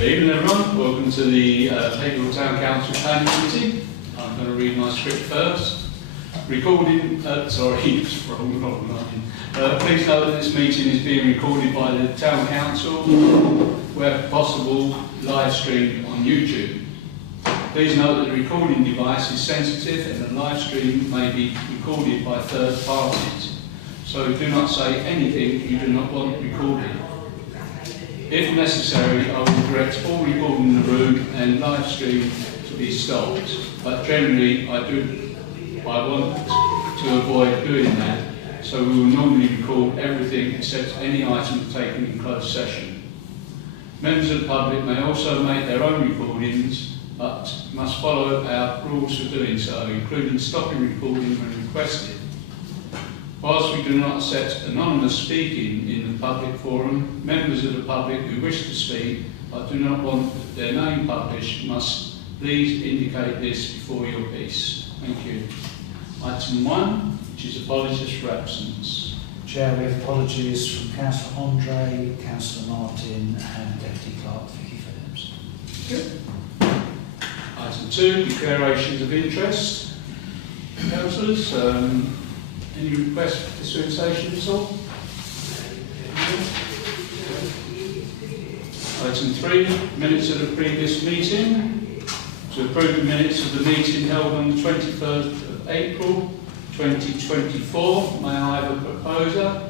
Good evening everyone, welcome to the Haverhill Town Council planning meeting. I'm going to read my script first. Recording, please note that this meeting is being recorded by the Town Council, where possible live streamed on YouTube. Please note that the recording device is sensitive and the live stream may be recorded by third parties. So do not say anything you do not want recorded. If necessary, I will direct all recording in the room and live stream to be stopped. But generally, I want to avoid doing that, so we will normally record everything except any items taken in closed session. Members of the public may also make their own recordings, but must follow our rules for doing so, including stopping recording when requested. Whilst we do not accept anonymous speaking in the public forum, members of the public who wish to speak but do not want their name published must please indicate this before your piece. Thank you. Item 1, which is apologies for absence. Chair, we have apologies from Councillor Andre, Councillor Martin and Deputy Clerk Vicky Phillips. Good. Item 2, declarations of interest. Councillors, any requests for dispensation at all? Item 3, minutes of the previous meeting. To approve the minutes of the meeting held on the 23rd of April 2024. May I have a proposer?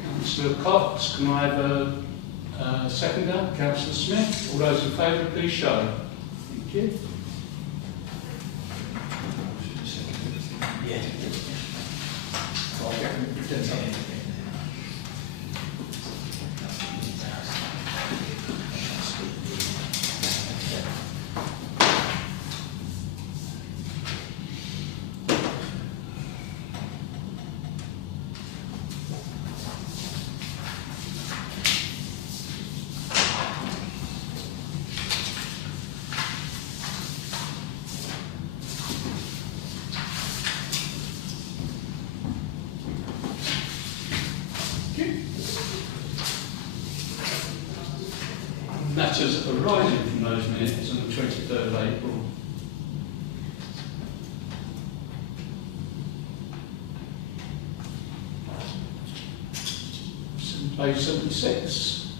Councillor Cox. Can I have a seconder? Councillor Smith. All those in favour, please show. Thank you. Matters arising from those minutes on the 23rd of April. Page 76.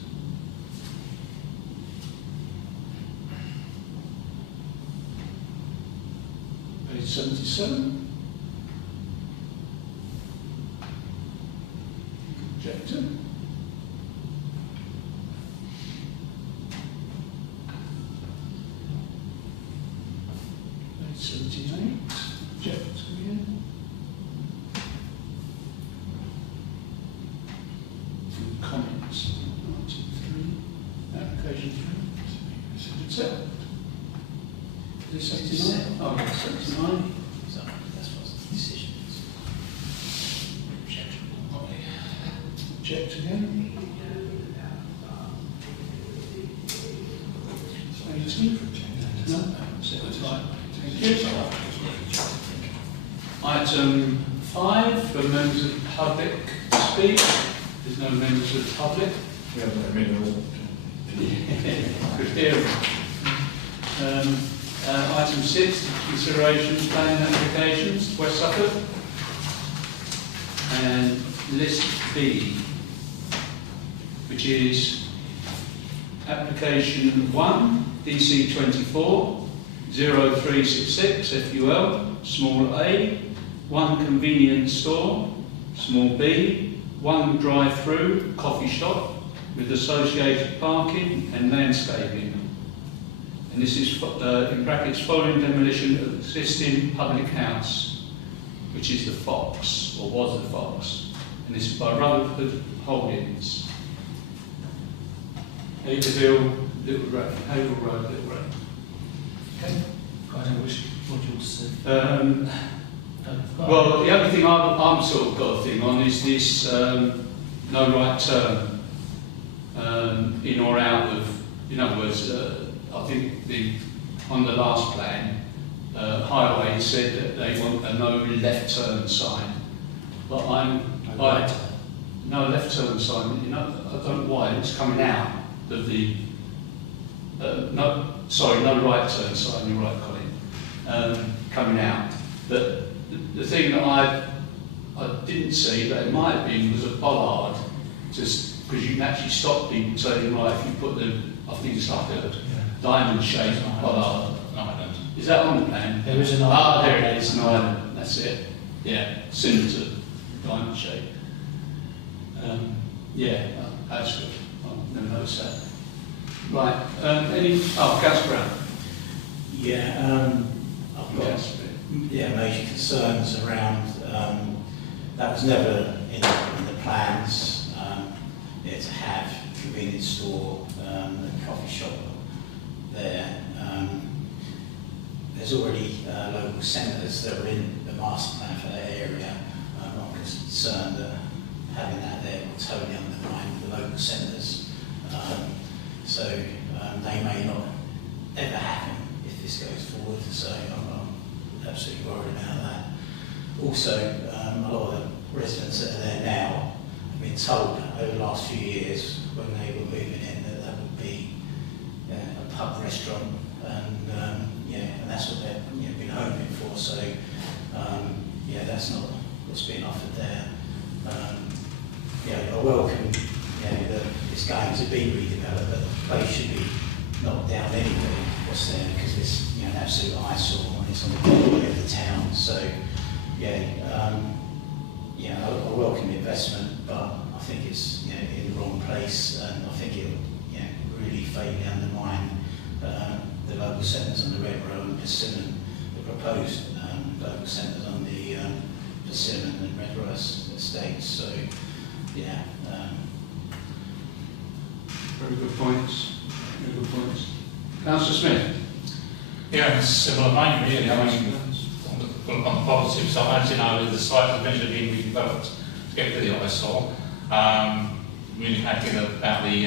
Page 77. Objector. Page 78. Object again. Comments. Item 3. Application 3. Is it accepted? Is it 79? Oh, yes, 79. So that's what the decision is. Objection. Object again. 18. No? That's right. Thank you. Item 5, for members of the public to speak. There's no members of the public. We have that middle. Good hearing. Item 6, considerations, planning applications, West Suffolk. And list B, which is application 1, DC 24, 0366 FUL, small a, 1 convenience store, small b, 1 drive-through coffee shop with associated parking and landscaping. And this is in brackets following demolition of existing public house, which is the Fox, or was the Fox. And this is by Rutherford Holdings. Haverhill, Little Road, Haverhill Road, Little Road. Okay. I don't wish what you want to say. Well, the only thing I'm sort of got a thing on is this no right turn in or out of, in other words, I think on the last plan, Highway said that they want a no left turn sign. But no left turn sign, you know, I don't know why, it's coming out of the no right turn sign, you're right, Colin, coming out. But the thing that I didn't see, but it might have been, was a bollard, just because you can actually stop people turning right if you put I think it's like a diamond-shaped bollard. Is that on the plan? There is an island. There it is, an island, that's it. Yeah, similar to diamond shape. Yeah, that's good. I've never noticed that. Right, Councillor Brown. Yeah, I've got major concerns around that was never in the plans to have a convenience store and coffee shop there. There's already local centres that are in the master plan for that area. I'm concerned that having that there will totally undermine the local centres. So they may not ever happen if this goes forward. So I'm absolutely worried about that. Also, a lot of the residents that are there now have been told over the last few years when they were moving in that would be a pub restaurant, and that's what they've been hoping for. So that's not what's being offered there. I welcome that it's going to be redeveloped, but the place should be knocked down anyway. What's there, because it's an absolute eyesore and it's on the gateway of the town. So I welcome the investment, but I think it's in the wrong place, and I think it'll really fatally undermine the local centres on the Red Row and Persimmon, the proposed local centres on the Persimmon and Red Row estates. So very good points. Very good points. Councillor Smith. Yeah, it's a similar vein really. I mean, on the positive side, with the site eventually being redeveloped to get rid of the eyesore, really happy about the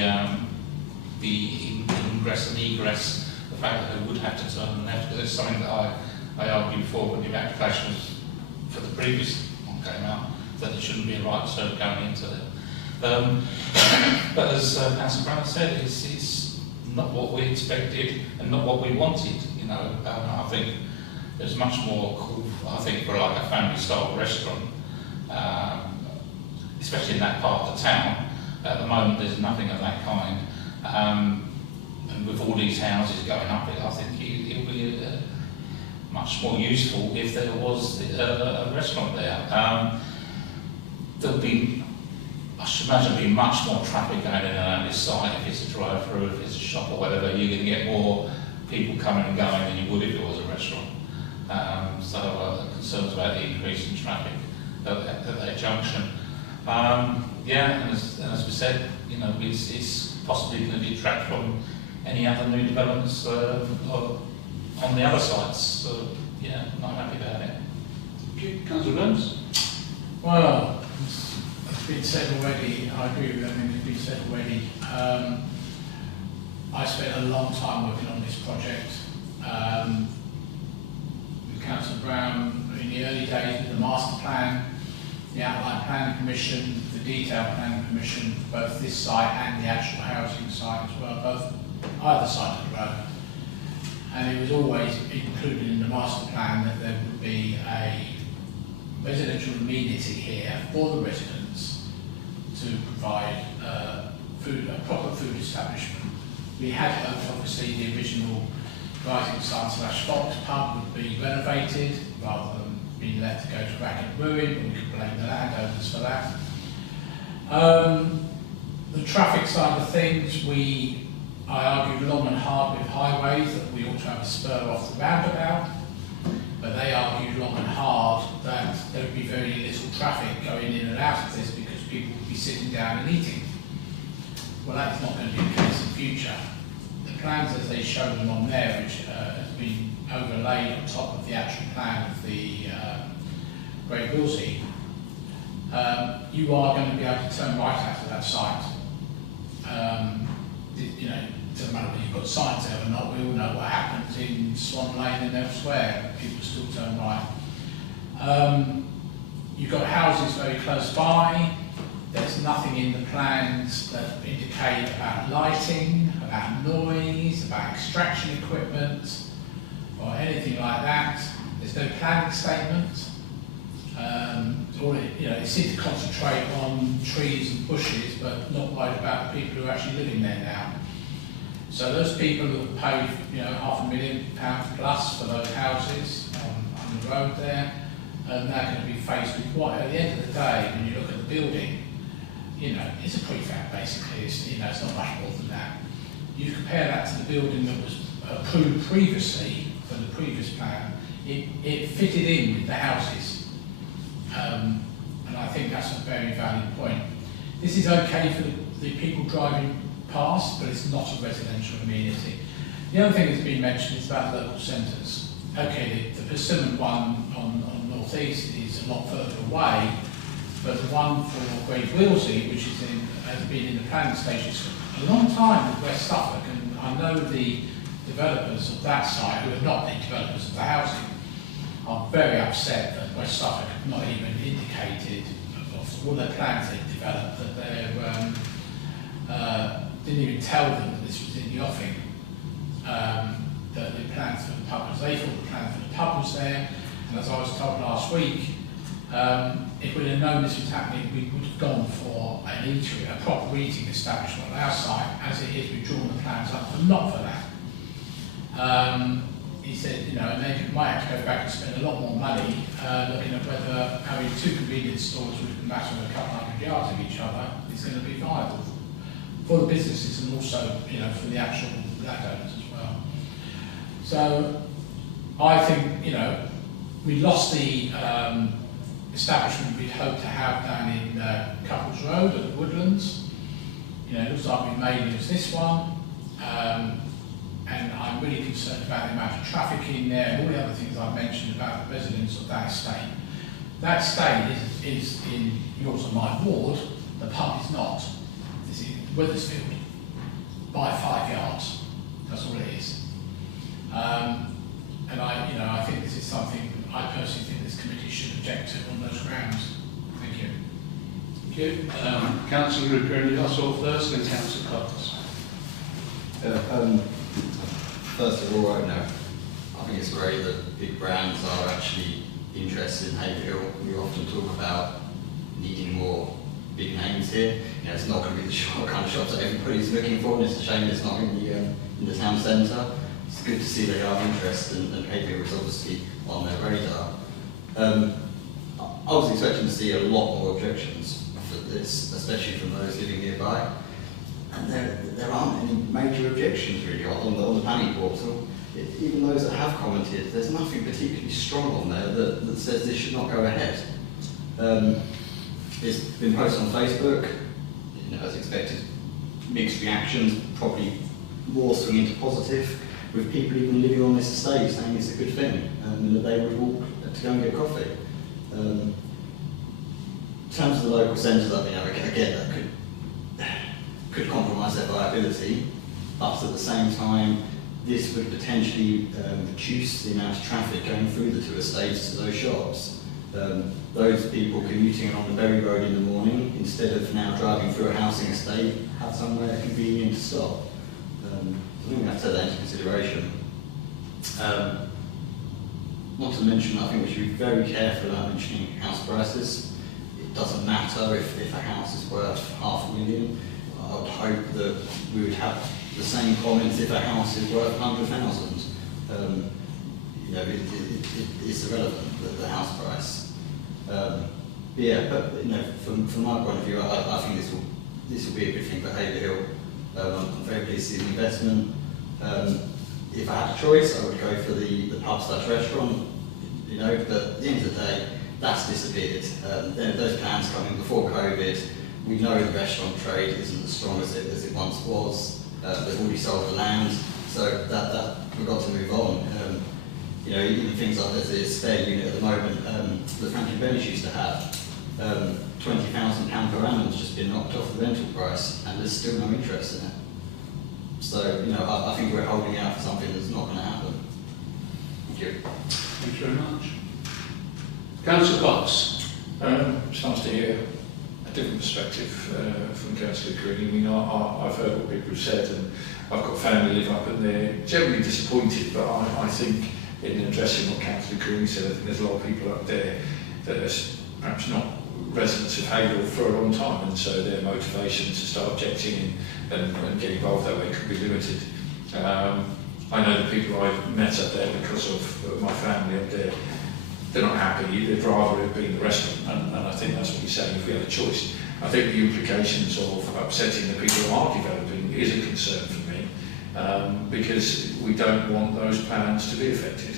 ingress and egress, the fact that they would have to turn left, because it's something that I argued before when the application was for the previous one came out, that there shouldn't be a right turn going into it. But as Councillor Brown said, it's not what we expected and not what we wanted. I think there's much more cool, for like a family-style restaurant, especially in that part of the town. At the moment, there's nothing of that kind. And with all these houses going up, I think it would be much more useful if there was a restaurant there. There'll be, I should imagine, be much more traffic going in and out of this site if it's a drive-through, if it's a shop or whatever. You're going to get more people coming and going than you would if it was a restaurant. So concerns about the increase in traffic at that junction. And as we said, it's possibly going to detract from any other new developments on the other sites. So not happy about it. Councillor Burns. Well, it's been said already. I agree with everything that's been said already. I spent a long time working on this project with Councillor Brown in the early days with the master plan, the outline planning commission, the detailed planning commission, both this site and the actual housing site as well, both either side of the road. And it was always included in the master plan that there would be a residential amenity here for the residents to provide a proper food establishment. We had hoped, obviously, the original Rising Sun / Fox pub would be renovated rather than being let to go to rack and ruin, and we could blame the landowners for that. The traffic side of things, I argued long and hard with highways that we ought to have a spur off the roundabout, but they argued long and hard that there would be very little traffic going in and out of this because people would be sitting down and eating. Well, that's not going to be the case in future. The plans as they show them on there, which has been overlaid on top of the actual plan of the Great Willsey, you are going to be able to turn right out of that site. It doesn't matter whether you've got signs there or not, we all know what happens in Swan Lane and elsewhere, people still turn right. You've got houses very close by, there's nothing in the plans that indicate about lighting, about noise, about extraction equipment, or anything like that. There's no planning statement. It seems to concentrate on trees and bushes, but not worried about the people who are actually living there now. So those people who have paid, £500,000 plus for those houses on the road there, they're going to be faced with what, at the end of the day, when you look at the building, it's a prefab basically. It's not much more than that. You compare that to the building that was approved previously for the previous plan, it fitted in with the houses. And I think that's a very valid point. This is okay for the people driving past, but it's not a residential amenity. The other thing that's been mentioned is about local centres. Okay, the Persimmon one on North East is a lot further away, but the one for Great Willsey, which has been in the planning stages for a long time with West Suffolk, and I know the developers of that site, who are not the developers of the housing, are very upset that West Suffolk have not even indicated of all their plans they've developed, that they didn't even tell them that this was in the offing, that the plans for the pub was, they thought the plan for the pub was there, and as I was told last week, if we'd have known this was happening, we would have gone for an eatery, a proper eating establishment on our site. As it is, we've drawn the plans up, but not for that. He said, they might have to go back and spend a lot more money looking at whether having two convenience stores with a matter of a couple hundred yards of each other is going to be viable for the businesses and also, for the actual landowners as well. So I think, we lost the establishment we'd hoped to have down in Couples Road at the Woodlands. It looks like we may lose this one. And I'm really concerned about the amount of traffic in there and all the other things I've mentioned about the residents of that estate. That estate is in yours and my ward, the pub is not. This is Wethersfield, by 5 yards. That's all it is. And I think this is something I personally think this committee should object to on those grounds. Thank you. Thank you. Councillor Rupert, I saw first, then Councillor Cox. First of all, I think it's great that big brands are actually interested in Haverhill. We often talk about needing more big names here. It's not going to be the kind of shops that everybody's looking for, and it's a shame it's not in the town centre. It's good to see they are interested, and Haverhill is obviously on their radar. I was expecting to see a lot more objections for this, especially from those living nearby. And there aren't any major objections really on the planning portal. Even those that have commented, there's nothing particularly strong on there that says this should not go ahead. It's been posted on Facebook, as expected, mixed reactions, probably more swinging to positive, with people even living on this estate saying it's a good thing, and that they would walk to go and get coffee. In terms of the local centres, again, that could compromise their viability, but at the same time, this would potentially reduce the amount of traffic going through the two estates to those shops. Those people commuting along the Berry Road in the morning, instead of now driving through a housing estate, have somewhere convenient to stop. I think we have to take that into consideration. Not to mention, I think we should be very careful about mentioning house prices. It doesn't matter if a house is worth £500,000. I would hope that we would have the same comments if a house is worth 100,000. It's irrelevant, the house price. But from my point of view, I think this will be a good thing for Haverhill. I'm very pleased to see the investment. If I had a choice, I would go for the pub/restaurant. But at the end of the day, that's disappeared. Those plans coming before COVID. We know the restaurant trade isn't as strong as it once was. They've already sold the land, so that we've got to move on. Even things like there's a spare unit at the moment that Franklin Bennis used to have. £20,000 per annum has just been knocked off the rental price, and there's still no interest in it. So, I think we're holding out for something that's not going to happen. Thank you. Thank you very much. Councillor Cox. It's nice to hear different perspective from Councillor Green. I mean, I've heard what people have said, and I've got family live up, and they're generally disappointed. But I think in addressing what Councillor Green said, I think there's a lot of people up there that are perhaps not residents of Haverhill for a long time, and so their motivation to start objecting and get involved that way could be limited. I know the people I've met up there because of my family up there, they're not happy, they'd rather it be in the restaurant, and I think that's what you're saying, if we had a choice. I think the implications of upsetting the people who are developing is a concern for me, because we don't want those plans to be affected.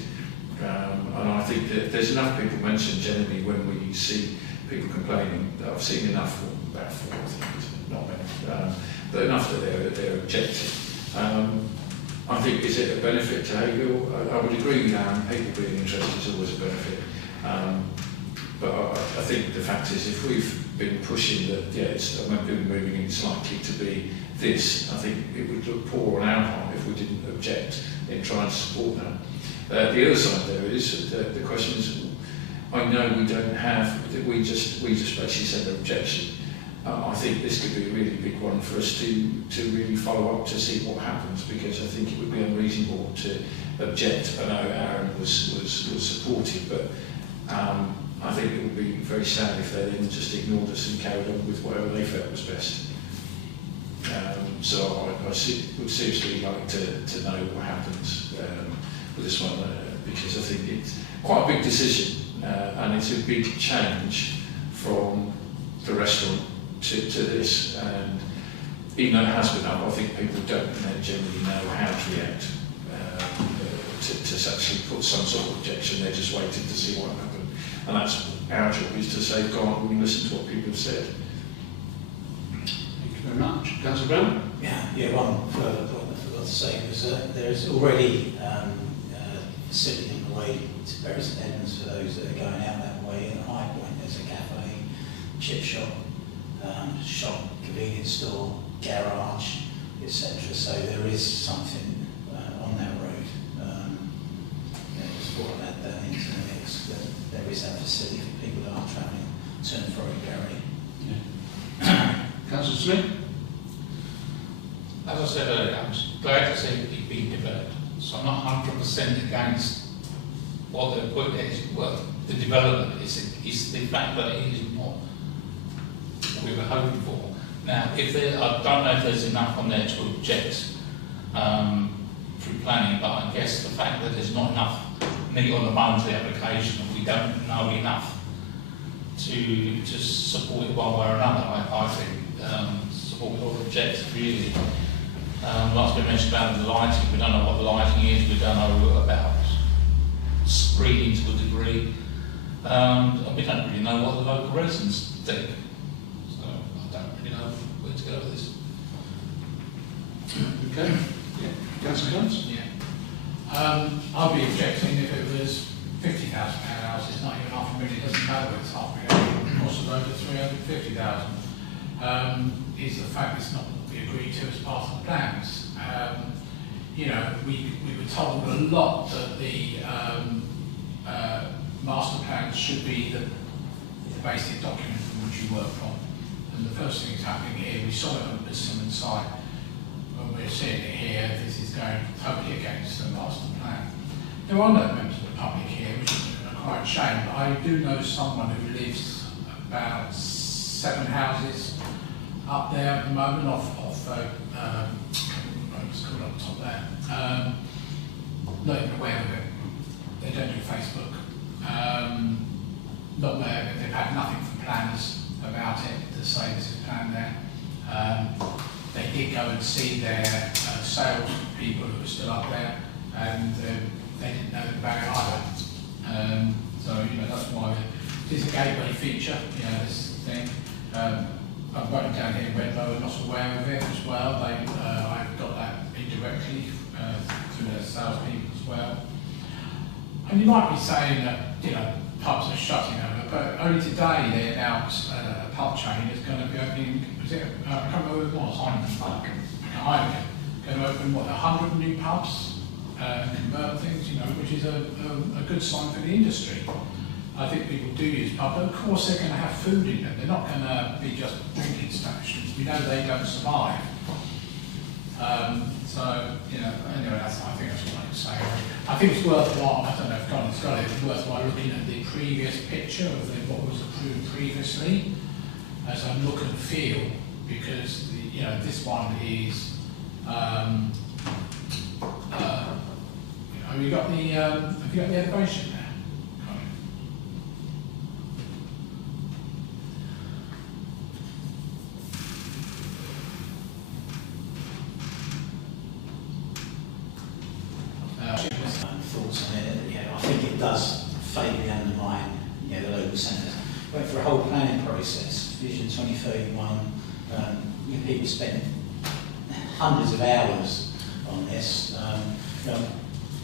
And I think that there's enough people mentioned generally when we see people complaining, that I've seen enough, about 4 things, not many, but enough that they're objecting. I think, is it a benefit to Haverhill? I would agree with Aaron, people being interested is always a benefit. But I think the fact is, if we've been pushing that, yeah, when people are moving in, it's likely to be this, I think it would look poor on our part if we didn't object in trying to support that. The other side there is, the question is, I know we don't have, we just basically send an objection. I think this could be a really big one for us to really follow up to see what happens, because I think it would be unreasonable to object. I know Aaron was supportive, but I think it would be very sad if they then just ignored us and carried on with whatever they felt was best. So I would seriously like to know what happens with this one, because I think it's quite a big decision, and it's a big change from the restaurant to this, and even though it has been up, I think people don't generally know how to react to actually put some sort of objection. They're just waiting to see what happens, and that's our job, is to safeguard and listen to what people have said. Thank you very much. Councillor Brown? Yeah, one further point I forgot to say was there's already facility in the way to various ends for those that are going out that way. In the High Point, there's a cafe, chip shop, convenience store, garage, etc. So there is something on that road. Just thought I'd add that into the mix, that there is that facility for people that are travelling to and fro Gary. Yeah. Councillor Smith? As I said earlier, I'm glad to see it being developed. So I'm not 100% against what they're putting in. Well, the development is the fact that it is what we were hoping for. Now, I don't know if there's enough on there to object through planning, but I guess the fact that there's not enough meat on the bone to the application, and we don't know enough to support it one way or another, I think. Support or object, really. Last been mentioned about the lighting, we don't know what the lighting is, we don't know about screening to a degree, and we don't really know what the local residents think. So I don't really know where to go with this. Okay. Yeah. Councillor Jones? Yeah. I'd be objecting if it was £50,000 house. It's not even £500,000. It doesn't matter whether it's £500,000 across the road at £350,000. Is the fact it's not what we agreed to as part of the plans. You know, we were told a lot that the master plans should be the basic document from which you work from. And the first thing that's happening here, we saw it on the Persimmon site. When we're seeing it here, this is going totally against the master plan. There are no members of the public here, which is quite a shame, but I do know someone who lives about 7 houses up there at the moment, off it's called up top there. Not even aware of it. They don't do Facebook. Not aware of it. They've had nothing from planners about it to say this is planned there. They did go and see their sales people who were still up there, and they didn't know about it either. So, you know, that's why it is a gateway feature, you know, this thing. I'm working down here in Redbow and not aware of it as well. I've got that indirectly through their sales people as well. And you might be saying that, you know, pubs are shutting over, but only today they announced a pub chain is going to be opening, I can't remember what it was, Heineken. Going to open, 100 new pubs and convert things, you know, which is a good sign for the industry. I think people do use pub, but of course they're going to have food in them. They're not going to be just drinking stations. We know they don't survive. So, you know, anyway, I think that's what I can say. I think it's worthwhile, I don't know if Colin's got it, it's worthwhile looking at the previous picture of what was approved previously as a look and feel, because, you know, this one is, have you got the elevation there, Colin? Thoughts on it, you know, I think it does fatally undermine, you know, the local centres. Went for a whole planning process, Vision 2031, you know, people spent hundreds of hours on this.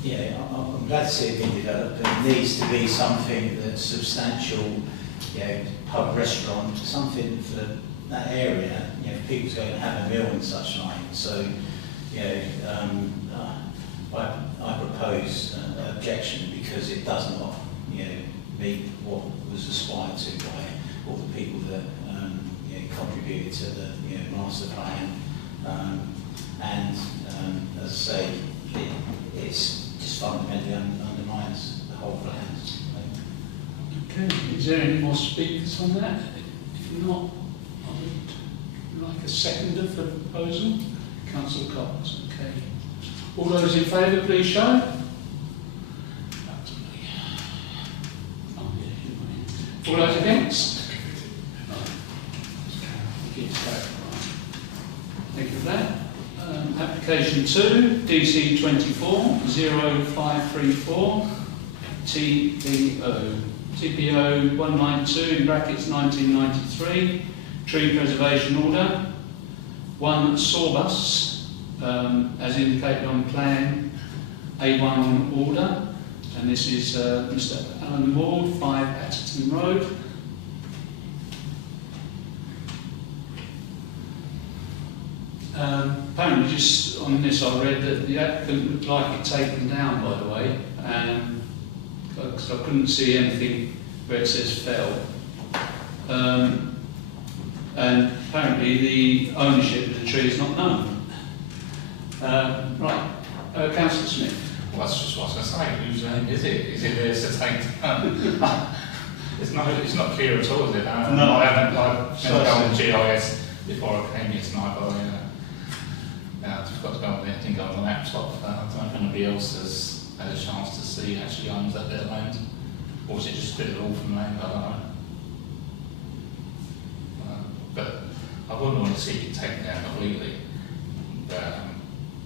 Yeah, I'm glad to see it being developed, but it needs to be something that's substantial, you know, pub, restaurant, something for that area, you know, if people's going to have a meal and such like. So, you know, I propose an objection because it does not, you know, meet what was aspired to by all the people that you know, contributed to the, you know, master plan. And as I say, it's just fundamentally undermines the whole plan. Okay, is there any more speakers on that? If not, I would like a seconder for the proposal. Councillor Cox, okay. All those in favour, please show. All those against? Thank you for that. Application 2, DC 24 0534 TPO. TPO 192 in brackets 1993, tree preservation order. 1 Sorbus, as indicated on plan, A1 on order. And this is Mr. Alan Ward, 5 Atherton Road. Apparently, just on this, I read that the applicant would like it taken down, by the way, because I couldn't see anything where it says fell. And apparently, the ownership of the tree is not known. Right, Councillor Smith. Well, that's just what I was going to say. Whose name is it? Is it theirs to take down? It's not clear at all, is it? No. I haven't gone on GIS before I came here tonight, but I forgot to go on there. I think on the laptop. I don't know if anybody else has had a chance to see who actually owns that bit of land. Or is it just a bit of orphan land? I don't know. But I wouldn't want to see it taken down completely.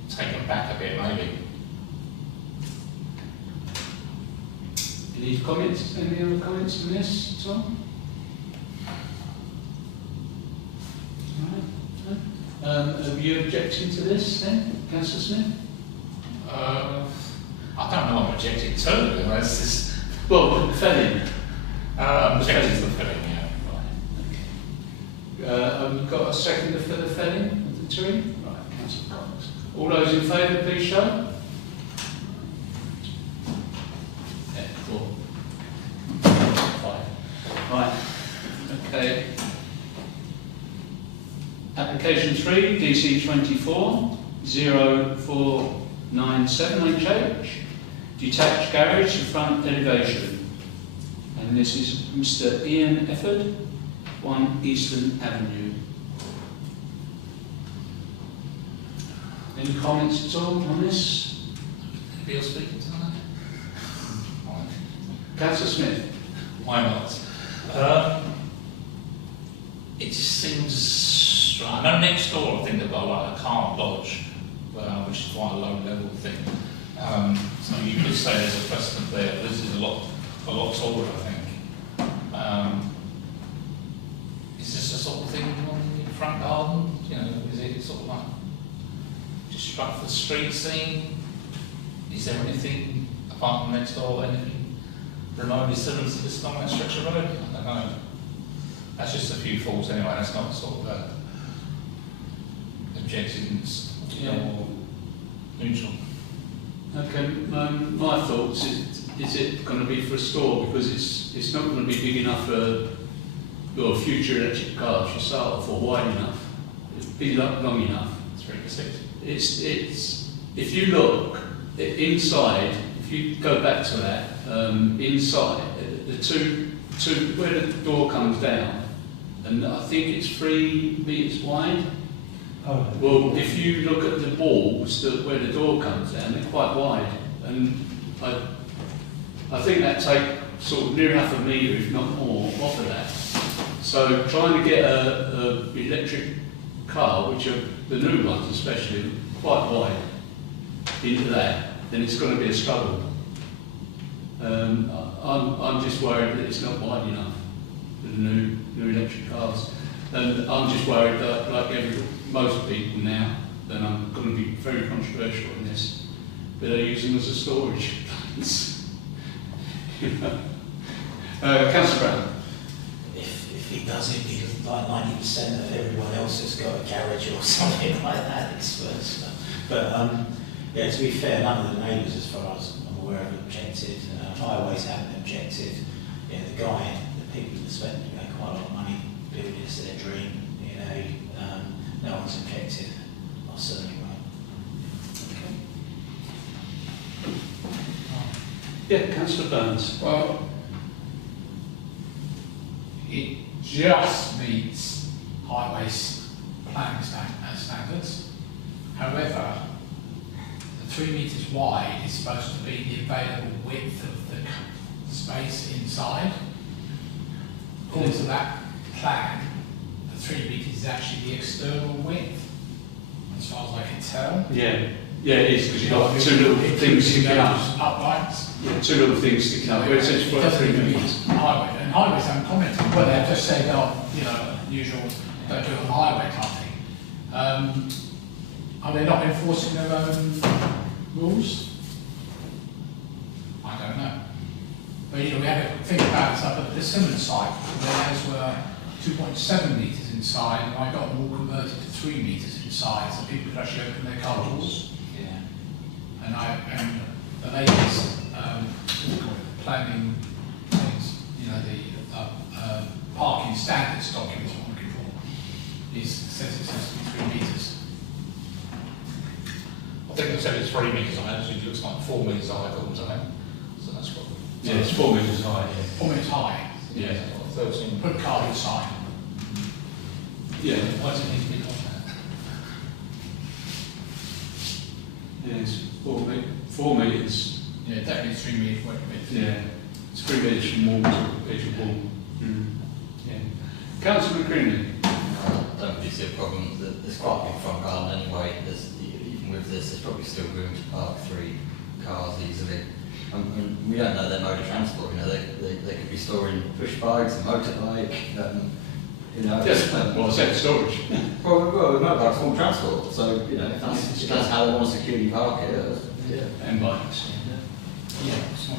Taken back a bit, maybe. Any comments? Any other comments on this, Tom? Are you objecting to this then, Councillor Smith? I don't know what I'm objecting to. It's just, Well, felling. I'm objecting to the felling, yeah. Have we got a seconder for the felling of the tree? Right, Councillor Cox. All those in favour, please show. Yeah, 4. 5. Right, okay. Application 3, DC 24 0497 HH. Detached garage to front elevation. And this is Mr. Ian Efford, 1 Eastern Avenue. Any comments at all on this? Anybody else speaking tonight? Councillor Smith? Why not? It just seems strange. I know next door I think they've got like a car lodge, which is quite a low level thing. So you could say there's a precedent there, but this is a lot taller, I think. Is this the sort of thing on the front garden? You know, is it sort of like just struck the street scene? Is there anything apart from next door, anything remotely similar to this along that stretch of road? I don't know. That's just a few thoughts anyway. That's not sort of objectives or neutral. Okay, my thoughts is is it going to be for a store? Because it's not going to be big enough for your future electric cars to start off, or wide enough. It's big long enough. 3 to 6. It's if you look inside, if you go back to that inside, the two where the door comes down, and I think it's 3 metres wide. Oh, Well, if you look at the walls where the door comes down, they're quite wide, and I think that take sort of near enough a metre, if not more, off of that. So trying to get a electric car, which are the new ones especially, quite wide, into that, then it's going to be a struggle. I'm just worried that it's not wide enough for the new electric cars, and I'm just worried that, like most people now, that I'm going to be very controversial in this, but they're using them as a storage place. Councillor Brown. If he does it, he'll like 90% of everyone else has got a garage or something like that exposed. But yeah, to be fair, none of the neighbours, as far as I'm aware, have objected. Highways haven't objected. Yeah, the people that spend quite a lot of money building this their dream, no one's objected. I certainly won't. Yeah, Councillor Burns. Well, it just meets highways planning standards. However, the 3 metres wide is supposed to be the available width of the space inside. According to that plan, the 3 metres is actually the external width, as far as I can tell. Yeah, it is, because you've got two little things sticking up. Uprights. Yeah, two little things sticking up. Where it says It 3 doesn't metres. mean highway, and highways haven't commented, well, they've just said, usual, don't do it on the highway type thing. Are they not enforcing their own rules? I don't know. But we have to think about it, up at the Simmons site, theirs were 2.7 metres inside, and I got them all converted to 3 metres inside, so people could actually open their car doors. Yeah. And the latest planning things, the parking standards document I'm looking for, says it has to be 3 metres. I think they said it's 3 metres high, actually it looks like 4 metres high according to them. So that's what. Yeah, it's 4 metres high. 4 metres high. Yeah. 13. Put a car inside. Yeah. Why does it need to be like that? Yeah, it's 4 metres. Yeah, definitely 3 metres width. Yeah, it's 3 metres from wall to edge of wall. Yeah. Councillor McCready. I don't really see a problem. There's quite a big front garden anyway. Even with this, there's probably still room to park 3 cars easily. We don't know their mode of transport. They could be storing push bikes, a motorbike. Yes, well, I said storage. Well, motorbike's full transport. So if that's how they want to securely park it. Yeah. And bikes. Yeah, it's not,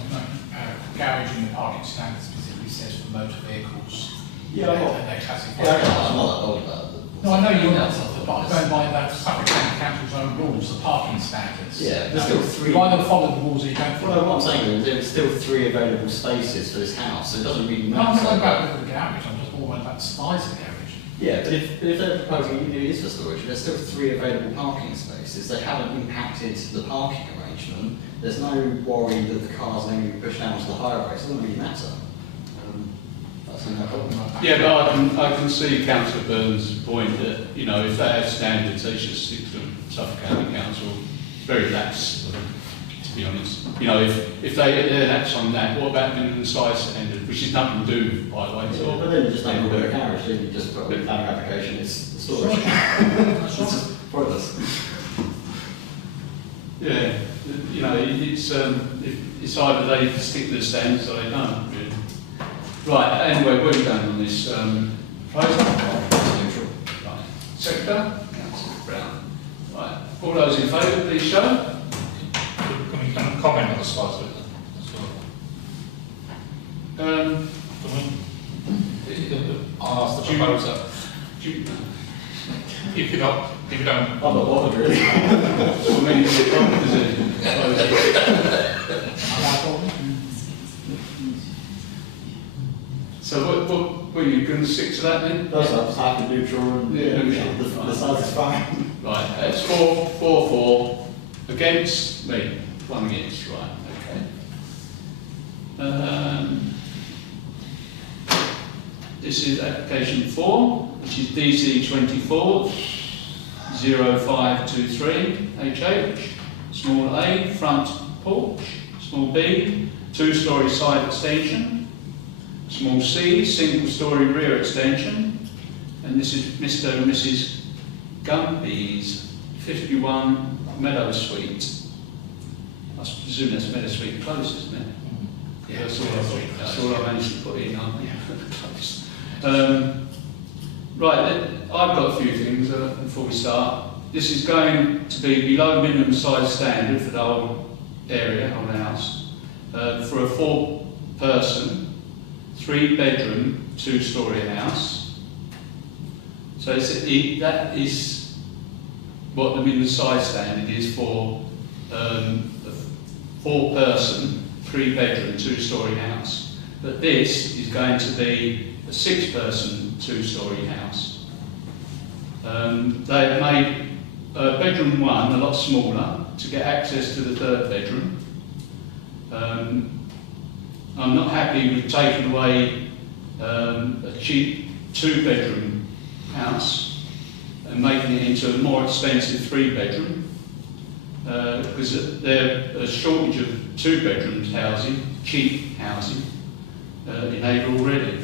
garage in the parking standard specifically says for motor vehicles. Yeah, they classify. I'm not that bothered about it. No, I know you're not, but I'm going by that Suffolk County Council's own rules, the parking standards. Yeah, there's still 3. You either follow the rules or you don't follow Well, them. what I'm saying is there's still 3 available spaces for this house, so it doesn't really No, I'm matter. not about the garage, I'm just more about the size of the garage. Yeah, but if they're proposing it is for storage, there's still 3 available parking spaces. They haven't impacted the parking arrangement. There's no worry that the cars are going to be pushed down to the highway, so it doesn't really matter. That's no problem. Yeah, but I can see Councillor Burns' point that, if they have standards, they should stick to them. Suffolk County Council, very lax, to be honest. If they're lax on that, what about minimum size standard, which is nothing to do with highways? Yeah, but then you just don't put a garage, then you just put a planning application, it's storage. It's pointless. Yeah, it's either they stick to the standards or they don't, really. Right, anyway, where are we going on this? Proposal? Right. Secretary? Councillor Brown. Right, all those in favour, please show. Can we comment on the size of it? I'll ask the proposer. If you don't. I'm not bothered really. What means it? we can stick to that then? That's right, just happy neutral and Yeah, neutral. the size is fine. Right, that's 4. Against me. 1 against, right, okay. This is application 4, which is DC 24 0523 HH. Small a, front porch. Small b, 2-storey side extension. Small c, single-storey rear extension. And this is Mr. and Mrs. Gumpy's 51 Meadow Suite. I presume that's Meadow Suite close, isn't it? Yeah, that's all I managed to put in, aren't I? Close. Right, then, I've got a few things before we start. This is going to be below minimum size standard for the whole area, whole house, for a 4-person, 3-bedroom, 2-storey house. So that is what the minimum size standard is for a 4-person, 3-bedroom, 2-storey house. But this is going to be a 6-person, 2-storey house. They've made bedroom 1 a lot smaller to get access to the 3rd bedroom. I'm not happy with taking away a cheap 2-bedroom house and making it into a more expensive 3-bedroom because there's a shortage of 2-bedrooms housing, cheap housing, in Haverhill already.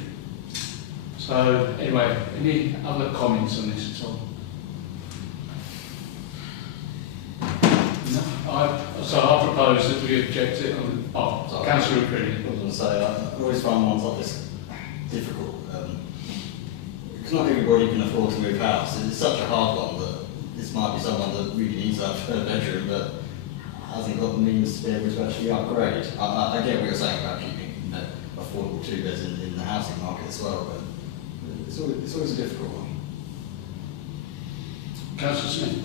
So anyway, any other comments on this at all? No? So I propose that we object it on. Oh, Councillor O'Cree. I was going to say, I always find ones like this difficult. Because not everybody can afford to move house. It's such a hard one that this might be someone that really needs that 3rd bedroom, but hasn't got the means to be able to actually upgrade. I get what you're saying about keeping affordable 2-beds in the housing market as well, but it's always a difficult one. Councillor Smith.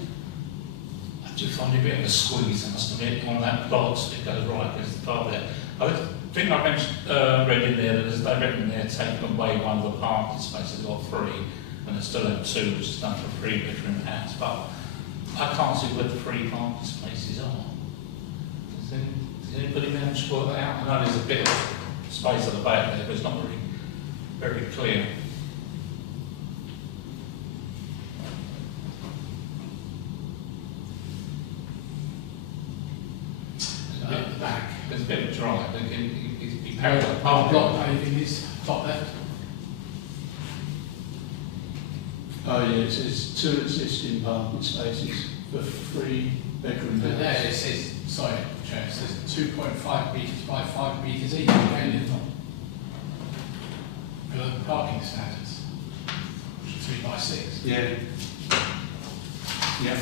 I do find it a bit of a squeeze, I must admit, on that plot, it goes right against the part there. I think I mentioned, read in there that they reckon they're taking away one of the parking spaces, or 3, and they still have 2, which is done for a 3-bedroom house, but I can't see where the 3 parking spaces are. Does anybody manage to work that out? I know there's a bit of space at the back there, but it's not very clear. At the back. There's a bit of a drive, it can be Parallel parallel block parking. paving is top left. Oh yeah, it says 2 existing parking spaces for 3-bedroom But there house. it says, sorry, Chair, it says 2.5 metres by 5 metres each, again, it's not below the parking standards, which is 3 by 6. Yeah. Yeah.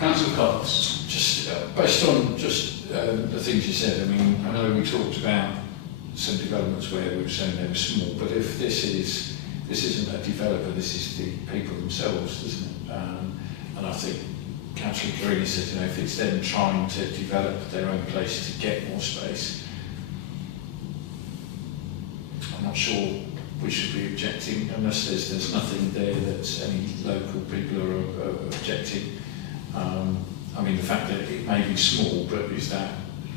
Councillor Cox. Just based on just the things you said, I mean, I know we talked about some developments where we were saying they were small, but if this isn't a developer, this is the people themselves, isn't it? And I think Councillor Carini said, if it's them trying to develop their own place to get more space, I'm not sure we should be objecting unless there's nothing there that any local people are objecting. I mean, the fact that it may be small, but is that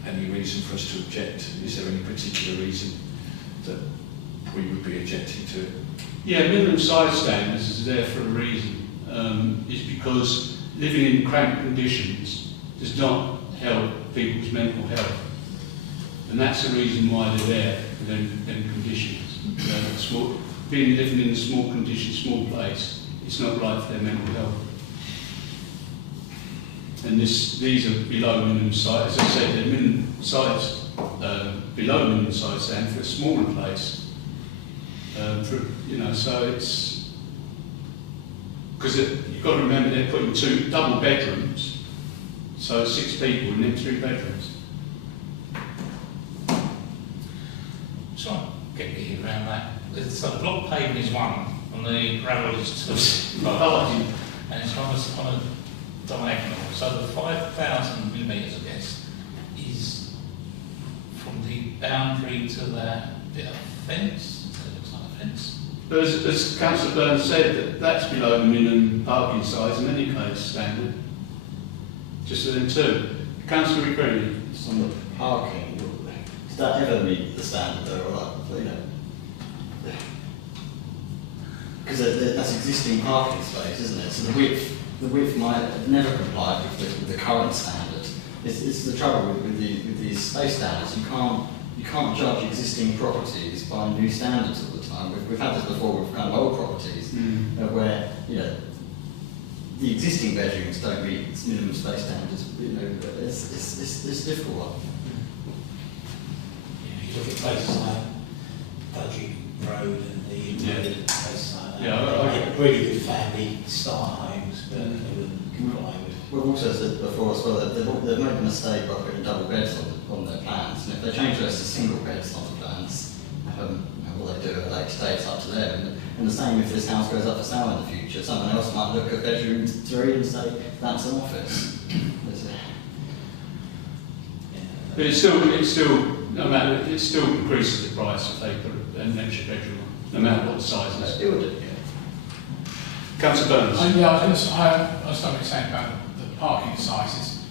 any reason for us to object? Is there any particular reason that we would be objecting to it? Yeah, minimum size standards is there for a reason. It's because living in cramped conditions does not help people's mental health. And that's the reason why they're there, for them conditions. Living in a small condition, small place, it's not right for their mental health. And these are below minimum size. As I said, they're minimum size, below minimum size stand for a smaller place. So it's because you've got to remember they're putting 2 double bedrooms, so 6 people and then 3 bedrooms. So I'll get you around that. So the block paving is 1, and the gravel is 2. And it's on a diagonal. So the 5,000 millimetres, I guess, is from the boundary to the bit of fence. It looks like a fence. But as Councillor Burns said, that's below the minimum parking size in any case standard. Just within two. Councillor McCready. Just on the parking, does that ever meet the standard though, or like, you know? Because that's existing parking space, isn't it? So the width might never comply with the current standard. It's the trouble with these space standards. You can't judge existing properties by new standards all the time. We've had this before with kind of old properties where, you know, the existing bedrooms don't meet minimum space standards. You know, it's a difficult one. You look at places like Dudley Road and the Road and places like that. Yeah, really good family start homes, but they wouldn't comply with. We've also said before as well that they've made a mistake by putting double beds on their plans, and if they change those to single beds on the plans, what they do at a later date, it's up to them. And the same if this house goes up for sale in the future, someone else might look at bedroom 3 and say that's an office. But it still no matter, it still increases the price if they put an extra bedroom on, no matter what the size is. It would do. Councillor Burns. Yeah, I was starting to say about the parking sizes.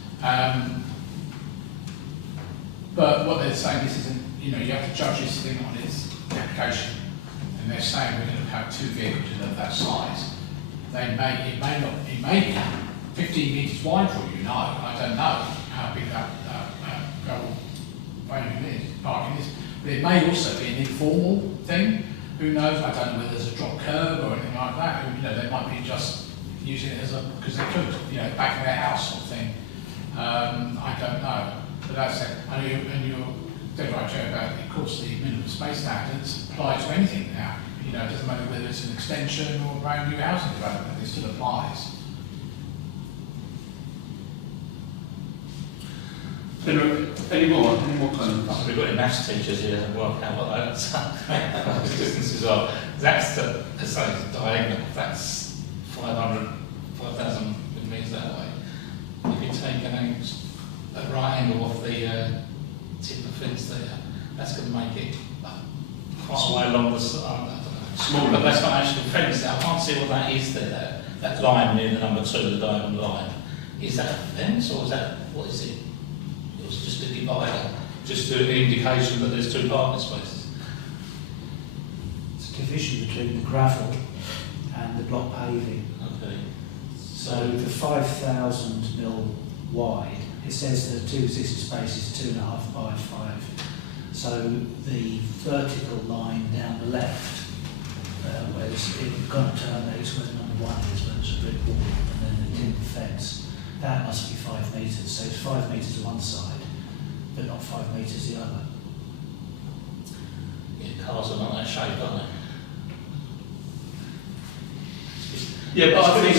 But what they're saying, this isn't, you know, you have to judge this thing on its application. And they're saying we're going to have 2 vehicles of that size. It may be 15 metres wide for you know. I don't know how big that parking is. But it may also be an informal thing. Who knows? I don't know whether there's a drop curb or anything like that. You know, they might be just using it as a, because they could, you know, back of their house sort of thing. I don't know. But that's it. And you're dead right, Joe, about, of course, the minimum space standards apply to anything now. You know, it doesn't matter whether it's an extension or a brand new housing development, it still applies. Any more comments? We've got maths teachers here that work out what that's distance as well. That's the diagonal, that's 5,000 metres that way. If you take a right angle off the tip of the fence there, that's going to make it quite a way along the side. I don't know. Smaller. But that's not actually a fence. I can't see what that is there. That line near the number 2, the diagonal line. Is that a fence or is that, what is it? It was just a divider, just an indication that there's 2 parking spaces. It's a division between the gravel and the block paving. Okay. So the 5,000 mil wide, it says the 2 existing spaces 2.5 by 5. So the vertical line down the left, where it kind of terminates where number 1 is, where it's a brick wall, and then the timber fence, that must be 5 metres. So it's 5 metres to one side, but not 5 metres the other. Yeah, cars are not that shape, are they? Yeah, but I think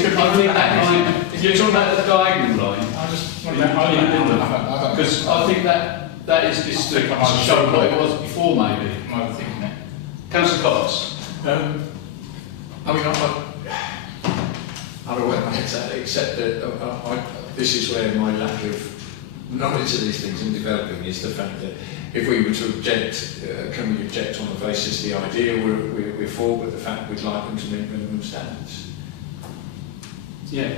that line, if you're talking about the diagonal line, I just want because I think that is just to show what it was before, maybe. I'm overthinking it. Councillor Cox. I mean, I don't know where my head's at, except that this is where my lack of knowledge of these things in developing is the fact that if we were to object, can we object on the basis of the idea we're for, but the fact we'd like them to meet minimum standards? Yeah.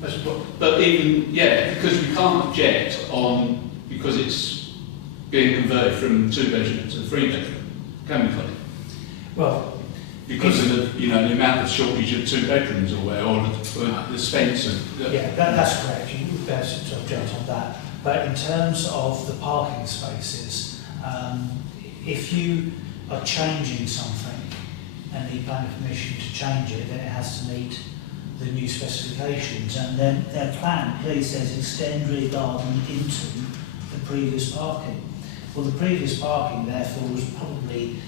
That's what, but even, because we can't object on, because it's being converted from 2-bedroom to 3-bedroom, can we, Colin? Well, because of the amount of shortage of 2 bedrooms or the expense of. That's correct. You would be able to object on that. But in terms of the parking spaces, if you are changing something and need planning permission to change it, then it has to meet the new specifications. And then their plan clearly says extend rear garden into the previous parking. Well, the previous parking, therefore, was probably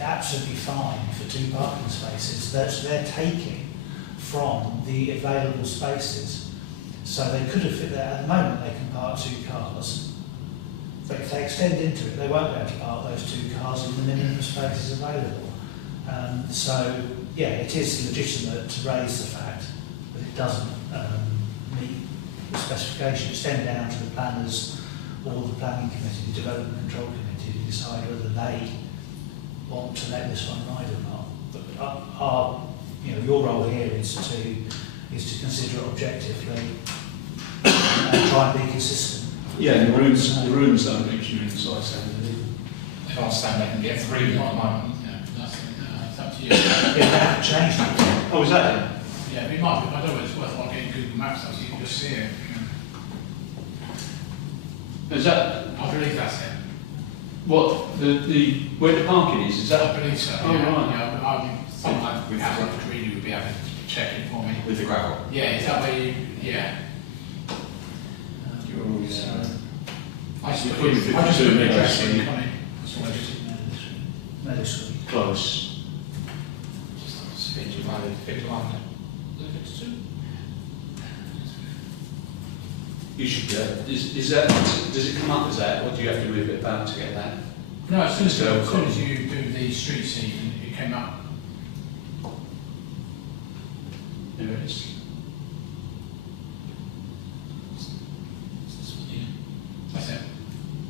absolutely fine for 2 parking spaces. They're taking from the available spaces. So they could have fit there. At the moment, they can park 2 cars. But if they extend into it, they won't be able to park those 2 cars in the minimum spaces available. So, it is legitimate to raise the fact that it doesn't meet the specification. Extend down to the planner's or the planning committee, the development control committee, to decide whether they want to let this one ride or not. But your role here is to consider it objectively and try and be consistent. Yeah, and the rooms don't reach you inside standard either. They can't stand there and get through them at the moment. It's up to you. Yeah, they haven't changed it. Oh, is that it? Yeah, it might be, I don't know, it's worthwhile getting Google Maps up so you can just see it. Is that I believe that's it. what the where the parking is? Is I that? believe so. Oh, Yeah, right. yeah, I thought like we have to really would be able to check it for me. With the gravel. Yeah, is that where you? Yeah. You're always. I just You put put the 52 address in, metres, Connie. That's all I did. Meadow Street. Close. Just fit to London. You should be able. Is that? Does it come up as that, or do you have to move it about to get that? No, as soon as you do the street scene, it came up. There it is. That's it.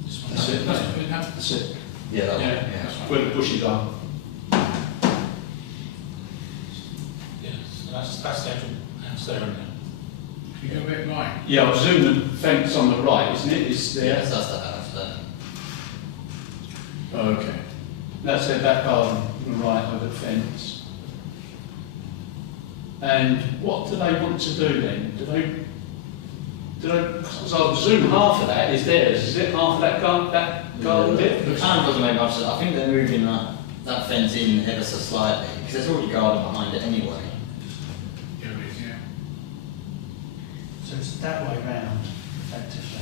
This one. That's it. That's good enough. That's it. Yeah, that Yeah. one. Yeah. That's right. Where the bushes are. Yes, that's the actual house there, isn't it? You go a bit right. Yeah, I presume the fence on the right, isn't it? Is there? Yes, that's the house there. Okay. That's their back garden, on the right over the fence. And what do they want to do then? Do they? So I presume half of that is theirs. Is it half of that garden bit? The plan doesn't make much sense. I think they're moving that fence in ever so slightly, because there's already garden behind it anyway. Yeah, it is, yeah. So it's that way round, effectively.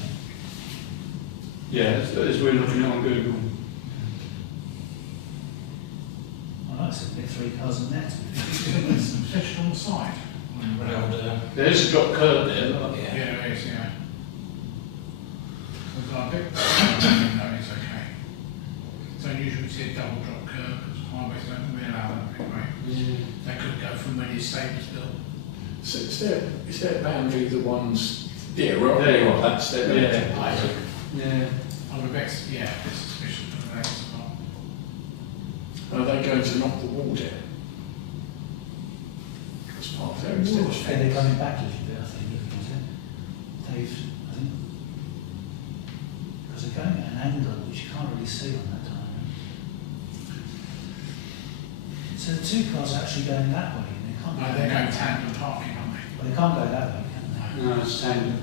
Yeah, as we're looking at on Google. Well, that's a bit 3 cars in there. Especially on the side. Well, There's a drop curb there. Look. Yeah, it is, yeah. We've got a bit, no, it's okay. It's unusual to see a double drop curb, because highways don't really allow that anyway. They could go from where the estate was built. So is their boundary the ones? Yeah, right. There you are. That's their boundary. Yeah. Yeah. I would bet, yeah, it's suspicious of the as well. Are they going to knock the wall down? As part of their Yeah, they're extension? coming back a little bit, I think, isn't it? They've, I think, because they're going at an angle which you can't really see on that diagram. So the 2 cars are actually going that way, and they can't No, go they're going that way. tandem parking, aren't they? Well, they can't go that way, can they? No, it's standard.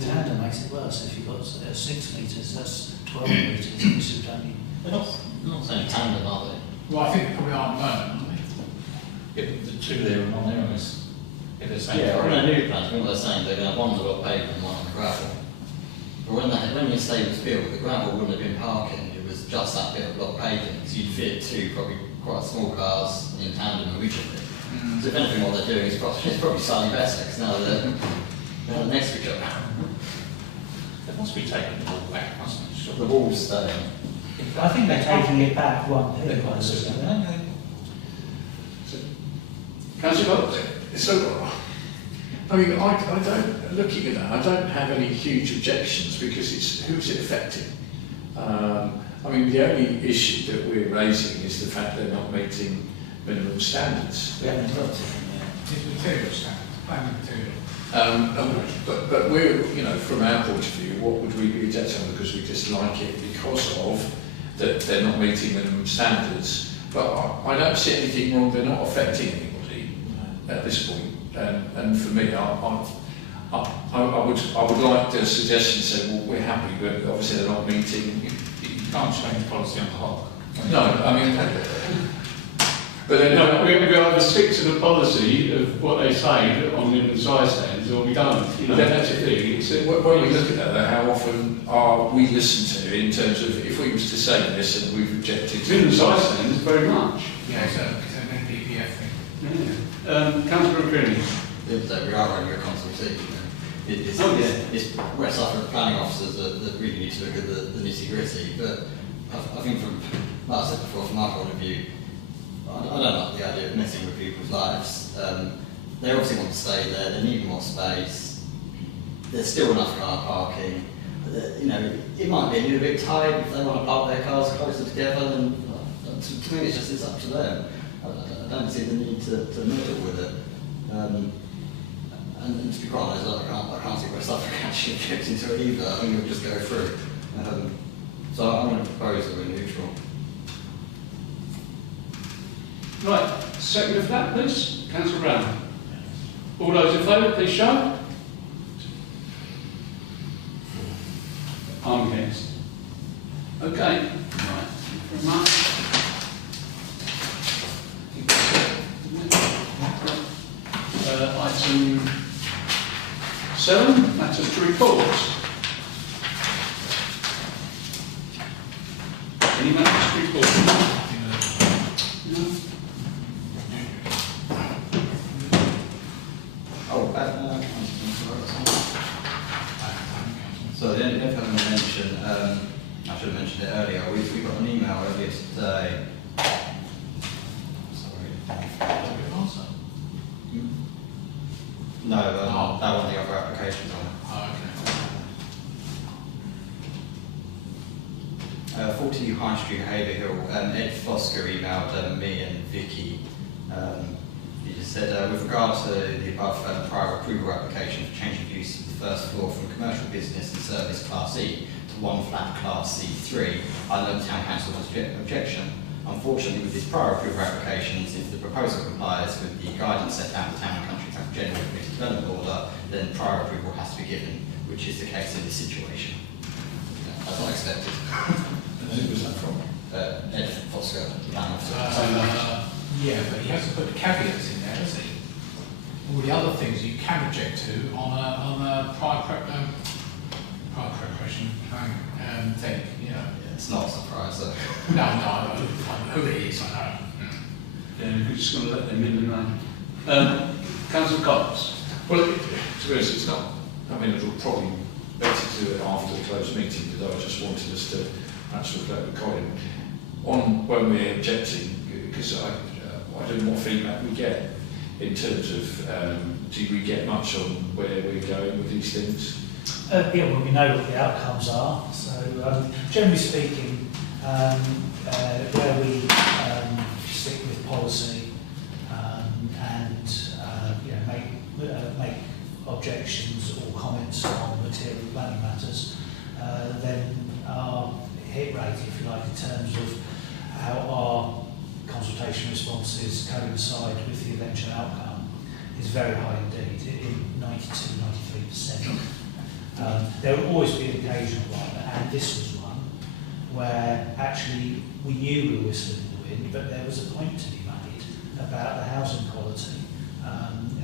Tandem makes it worse. If you've got 6 metres, that's 12 metres, which is only... They're not saying tandem, are they? Well, I think they probably are at the moment, aren't they? yeah, the two there and one there, and it's, if they're saying Yeah, three. on their new plans, I think they're saying they're going to have one that's got pavement and one on the gravel. But when the estate was built, the gravel wouldn't have been parking, it was just that bit of block paving, so you'd fit 2 probably quite small cars in tandem originally. So if anything, what they're doing is probably slightly better, because now they're next to each other. They must be taking the ball back, mustn't they? The walls staying. I think they're taking it back one They're here. quite similar. Councillor Cox? So, I mean, I don't, looking at that, I don't have any huge objections because it's, who's it affecting? I mean, the only issue that we're raising is the fact they're not meeting minimum standards. We haven't got it. It's material standards, planning material. But we're, you know, from our point of view, what would we be objecting on? Because we dislike it because of that they're not meeting minimum standards. But I don't see anything wrong. They're not affecting anybody at this point. And for me, I would like the suggestion to say, well, we're happy, but obviously they're not meeting. You can't change policy on the whole. No, I mean, but then No, we either stick to the policy of what they say on the size stands, or we don't. You know, Then that's the thing. It's when we look at that, how often are we listened to in terms of if we was to say this and we've objected it's in the size stands very much. Yeah, it's an NPPF thing. Yeah. Councillor O'Cready. We are running a consultation. It's West Suffolk planning officers that really need to look at the nitty-gritty. But I think from, like I said before, from my point of view, I don't like the idea of messing with people's lives. They obviously want to stay there, they need more space. There's still enough car parking. you know, it might be a little bit tight if they want to park their cars closer together. And to me, it's up to them. I don't see the need to meddle with it. And to be quite honest, I can't see where Suffolk actually gets into it either. I think it'll just go through. So I'm going to propose that we're neutral. Right, second for that, please. Councillor Brown. All those in favour, please show. I'm against. Okay. Right. Thank you very much. Item 7, matters to report. Any matters to report? No. So the only thing I'm going to mention, I should have mentioned it earlier, we got an email earlier today. No, that one, the other applications on it. Oh, okay. 40 High Street, Haverhill. Ed Fosker emailed me and Vicky. He just said, with regard to the above prior approval application for change of use of the first floor from commercial business and service Class E to one flat Class C3, I know the Town Council has objection. Unfortunately, with these prior approval applications, if the proposal complies with the guidance set out in the Town and Country General Committee Development Order, then prior approval has to be given, which is the case in this situation. That's not expected. And who was that from? Ed Fosker, Plan Officer. Yeah, but he has to put the caveats in there, doesn't he? All the other things you can object to on a prior preparation plan thing, you know. Yeah, it's not a surprise, though. No, I know who it is, I know. Yeah, we're just going to let them in and Councillor Cox. Well, to be honest, it's not. I mean, it'll probably better to do it after the closed meeting, because I just wanted us to perhaps reflect with Colin on when we're objecting, because I don't know what feedback we get in terms of do we get much on where we're going with these things? Yeah, well, we know what the outcomes are. So, generally speaking, where we stick with policy and you know, make objections or comments on material planning matters, then our hit rate, if you like, in terms of how our consultation responses coincide with the eventual outcome, is very high indeed, in 92–93%. There will always be an occasional one, and this was one, where actually we knew we were whistling in the wind, but there was a point to be made about the housing quality,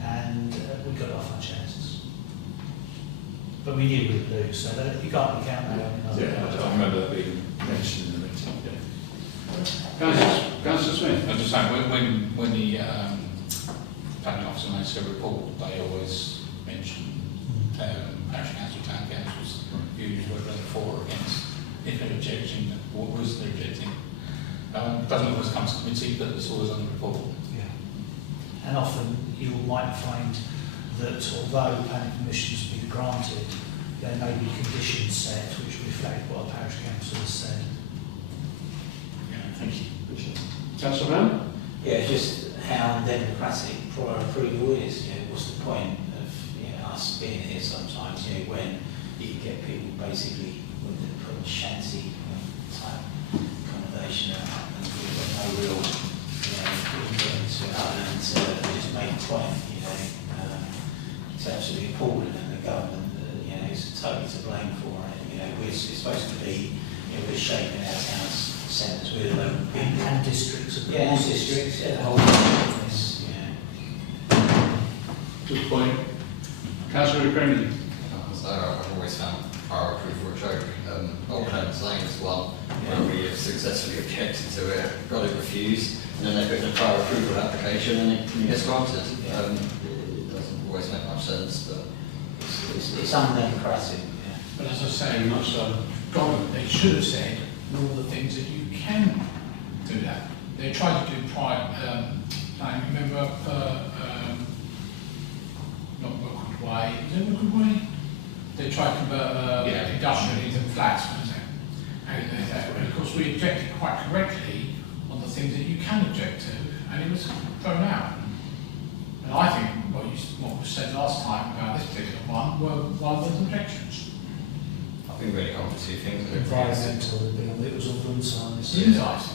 and we got off our chests. But we knew we would lose, so that you can't count that one. Yeah, I remember that being mentioned in the meeting. Councillor Smith. I was just saying, when the planning officer makes their report, they always mention parish council, town councils, usually whether they're for or against. If they're objecting, what was they're objecting? Doesn't always come to committee, but it's always on the report. Yeah. And often you might find that although planning permissions have been granted, there may be conditions set which reflect what a parish council has said. Thank you. Councillor Brown. Yeah, just how democratic prior approval is. You know, what's the point of us being here sometimes? You know, when you can get people basically with the shanty type accommodation and we've got no real, influence to it other than to just make a point. It's absolutely appalling, and the government, is totally to blame for it. It's supposed to be, we're shaping our towns. Centres with local people. And districts. And districts, the whole business, Good point. Councillor Creamy. So I've always found prior approval a joke. Oldham Lane is one where we have successfully objected to it, got it refused, and then they put in a prior approval application and it gets granted. It doesn't always make much sense, but it's undemocratic. Yeah. But as I say, Very much so. government, they should have said all the things that you can do that. They tried to do prior planning. Remember, not Rookwood Way. Is it Rookwood Way? They they tried to convert industrial into flats, wasn't it? And of course we objected quite correctly on the things that you can object to, and it was thrown out. And I think what was said last time about this particular one were one of those objections. I think we only come to two things. Environmental, it was all room size. Room size,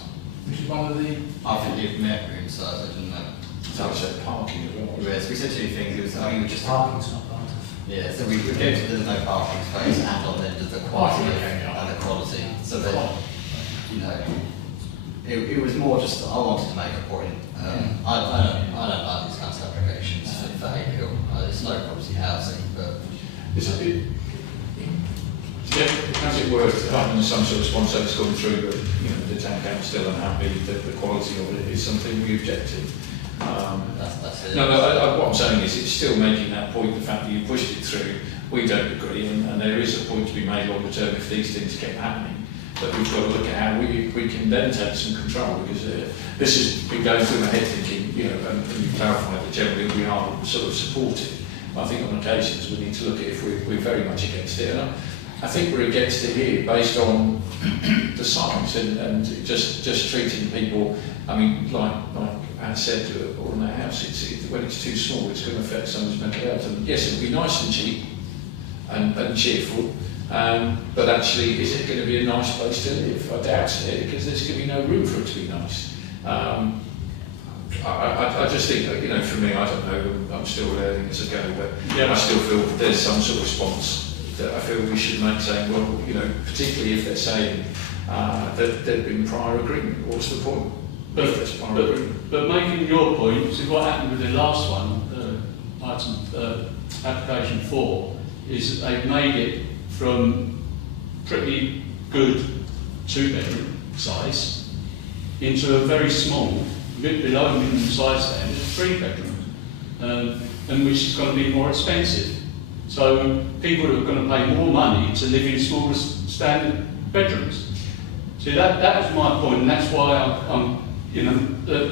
which is one of the... I think you've met room size, I didn't know. So I said parking as well. Yes, we said two things. It was, I think, just Parking's not part of. yeah. So we objected there's no parking space, and on then there's the quality and the quality. So then, you know, it was more just I wanted to make a point. I don't like these kinds of applications for Haverhill. It's low quality housing, but Has it worth having some sort of response that's gone through, but you know, the town council still unhappy that the quality of it is something we object to? that's it. No, what I'm saying is it's still making that point, the fact that you pushed it through, we don't agree, and there is a point to be made longer term if these things keep happening. But we've got to look at how we can then take some control, because this has been going through my head thinking, you know, and you clarified that generally we are sort of supportive. I think on occasions we need to look at if we're very much against it. And I think we're against it here based on the signs and just treating people. I mean, like Anne said, or in that house, when it's too small, it's going to affect someone's mental health. And yes, it'll be nice and cheap and cheerful. But actually, is it going to be a nice place to live? I doubt it, because there's going to be no room for it to be nice. I just think that, you know, for me, I don't know, I'm still learning as I go, but I still feel there's some sort of response that I feel we should make, saying, well, you know, particularly if they're saying that there'd been prior agreement, what's the point? But making your point, see what happened with the last one, application 4, is they've made it from pretty good 2-bedroom size into a very small, bit below minimum size standard, 3-bedroom, and which is going to be more expensive. So people are going to pay more money to live in smaller standard bedrooms. See, that was my point, and that's why I'm you know, the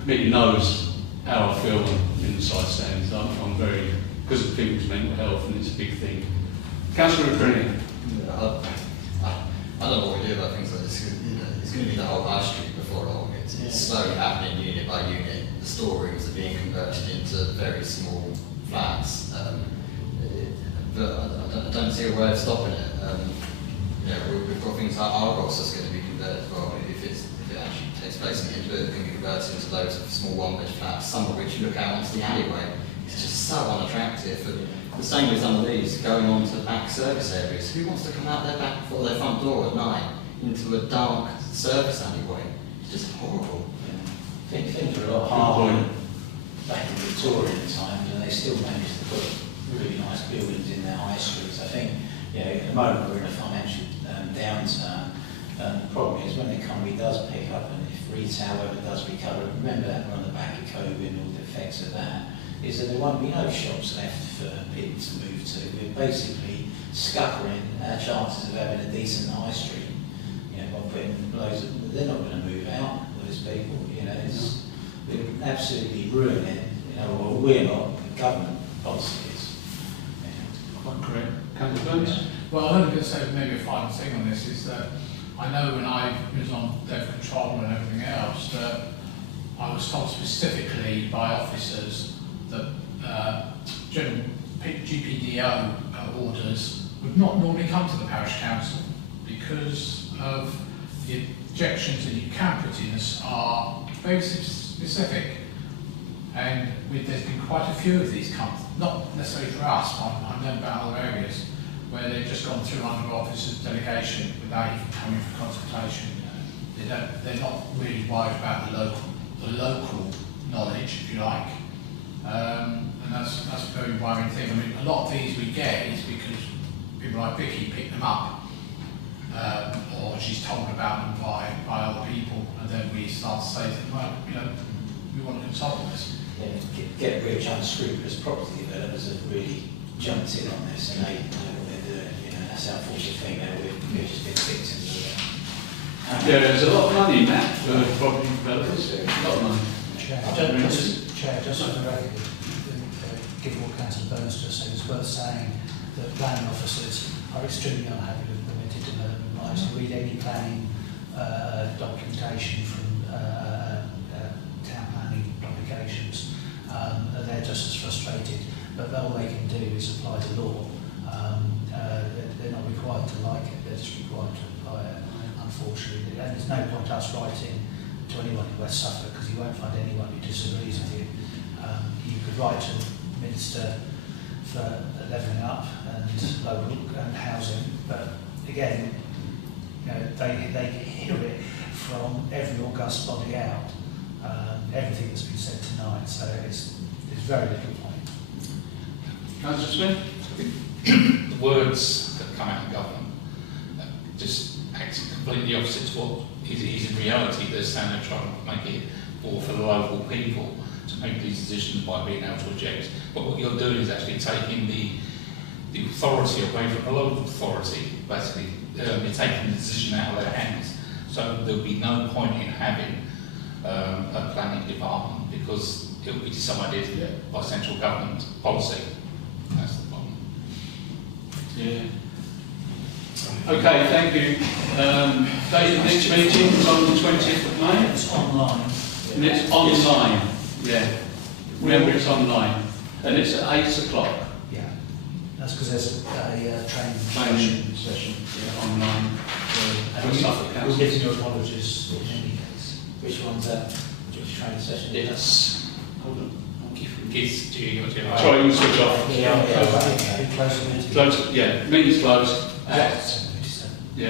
committee knows how I feel in the side standards. I'm very, because of people's mental health, and it's a big thing. Councillor Green. I don't know what we do about things like this. It's going to be the whole high street before long. It's slowly happening unit by unit. The storerooms are being converted into very small flats. But I don't see a way of stopping it. You know, we've got things like Argos that's going to be converted. Well, if it actually takes place in Hinton, it can be converted into loads of small 1-bed flats, some of which you look out onto the alleyway. It's just so unattractive. And the same with some of these, going on to back service areas. Who wants to come out their back before their front door at night into a dark service alleyway? It's just horrible. I think things were a lot harder back in Victorian times, and they still managed to put really nice buildings in their high streets. I think, you know, at the moment we're in a financial downturn, and the problem is when the economy does pick up, and if retail ever does recover, remember that we're on the back of COVID and all the effects of that, is that there won't be no shops left for people to move to. We're basically scuppering our chances of having a decent high street, you know, by putting loads of, they're not going to move out, those people, you know, we're absolutely ruining, you know, well, we're not, the government policy is. Quite correct. Councillor Burns? Well, I'm going to say maybe a final thing on this is that I know when I was on dev control and everything else that I was told specifically by officers that general GPDO orders would not normally come to the parish council because of the objections that you can put in are very specific. And there's been quite a few of these come, not necessarily for us, I know about other areas, where they've just gone through under officers' delegation without even coming for consultation. They're not really worried about the local knowledge, if you like. And that's a very worrying thing. I mean, a lot of these we get is because people like Vicky pick them up, or she's told about them by other people, and then we start to say to them, well, you know, we want to consult on this. Yeah, get rich unscrupulous property developers have really jumped in on this, and they know what they're doing. You know, that's our unfortunate thing. Now we've just been victims of it. Yeah, there's a lot of money in that for property developers. A lot of money. Chair, just for the record, give all Councillor Burns to say it's worth saying that planning officers are extremely unhappy with permitted development rights. You read any planning documentation from town planning publications, and they're just as frustrated. But all they can do is apply the law. They're not required to like it, they're just required to apply it, unfortunately. And there's no point us writing to anyone in West Suffolk, because you won't find anyone who disagrees with you. You could write to the Minister for levelling up and local and housing, but again, you know, they hear it from every august body out, everything that's been said tonight, so there's very little point. Councillor Smith? The words that come out of government just act completely opposite to what is in reality. They're saying they're trying to make it more for the local people to make these decisions by being able to object. But what you're doing is actually taking the authority away from the local authority, basically. You're taking the decision out of their hands. So there'll be no point in having a planning department, because it will be decided by central government policy. That's the problem. Yeah. Okay, thank you. Date of next meeting is on the 20th of May. It's online. And it's online. Yeah. Remember, it's online. And it's at 8 o'clock. Yeah, that's because there's a Training session. Yeah, online. For Suffolk We'll Council. give you apologies in any case. Which one's that? Which training session? It's. Hold on. I'll give you. Kids, do you Sorry, you switch off. Yeah. Close the meeting. Close. Yeah, meeting's closed at